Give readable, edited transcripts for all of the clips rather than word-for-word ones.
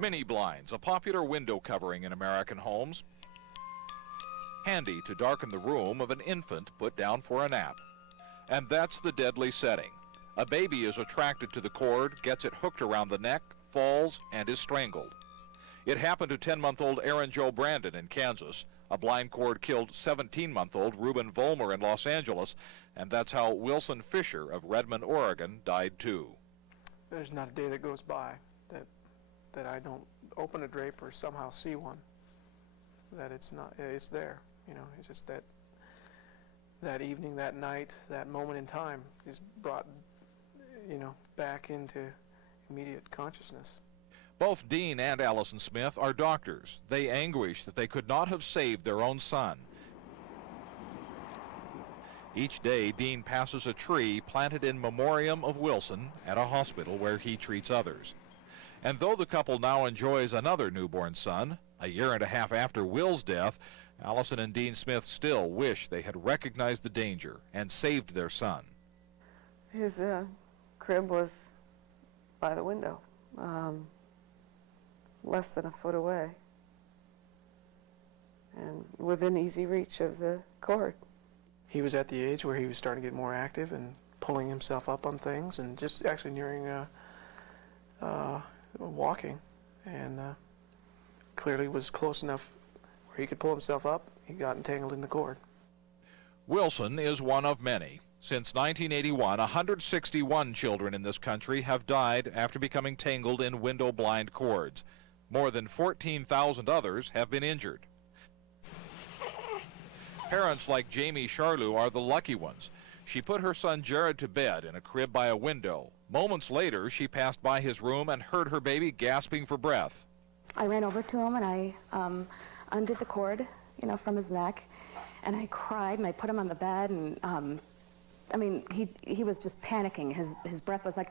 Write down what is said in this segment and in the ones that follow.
Mini blinds, a popular window covering in American homes, handy to darken the room of an infant put down for a nap. And that's the deadly setting. A baby is attracted to the cord, gets it hooked around the neck, falls, and is strangled. It happened to 10-month-old Aaron Joe Brandon in Kansas. A blind cord killed 17-month-old Reuben Vollmer in Los Angeles, and that's how Wilson Fisher of Redmond, Oregon, died too. There's not a day that goes by that I don't open a drape or somehow see one. That it's there. You know, it's just that evening, that night, that moment in time is brought, you know, back into immediate consciousness. Both Dean and Allison Smith are doctors. They anguish that they could not have saved their own son. Each day, Dean passes a tree planted in memoriam of Wilson at a hospital where he treats others. And though the couple now enjoys another newborn son, a year and a half after Will's death, Allison and Dean Smith still wish they had recognized the danger and saved their son. His crib was by the window, less than a foot away, and within easy reach of the cord. He was at the age where he was starting to get more active and pulling himself up on things and just actually nearing walking, and clearly was close enough where he could pull himself up. He got entangled in the cord. Wilson is one of many. Since 1981, 161 children in this country have died after becoming tangled in window blind cords. More than 14,000 others have been injured. Parents like Jamie Charlew are the lucky ones. She put her son Jared to bed in a crib by a window. Moments later, she passed by his room and heard her baby gasping for breath. I ran over to him and I undid the cord, you know, from his neck, and I cried and I put him on the bed, and I mean, he was just panicking. His breath was like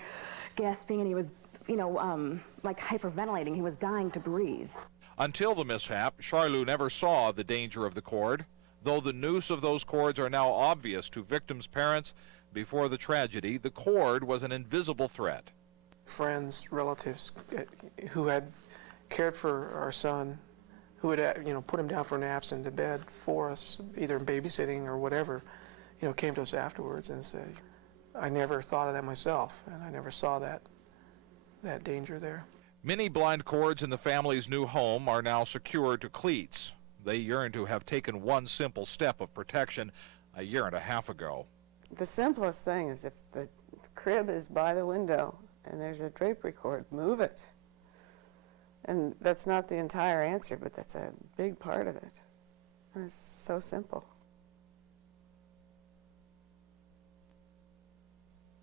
gasping, and he was, you know, like hyperventilating. He was dying to breathe. Until the mishap, Charlew never saw the danger of the cord. Though the noose of those cords are now obvious to victims' parents, before the tragedy, the cord was an invisible threat. Friends, relatives who had cared for our son, who had, you know, put him down for naps and to bed for us, either babysitting or whatever, you know, came to us afterwards and said, I never thought of that myself, and I never saw that danger there. Many blind cords in the family's new home are now secured to cleats. They yearn to have taken one simple step of protection a year and a half ago. The simplest thing is, if the crib is by the window and there's a drapery cord, move it. And that's not the entire answer, but that's a big part of it. And it's so simple.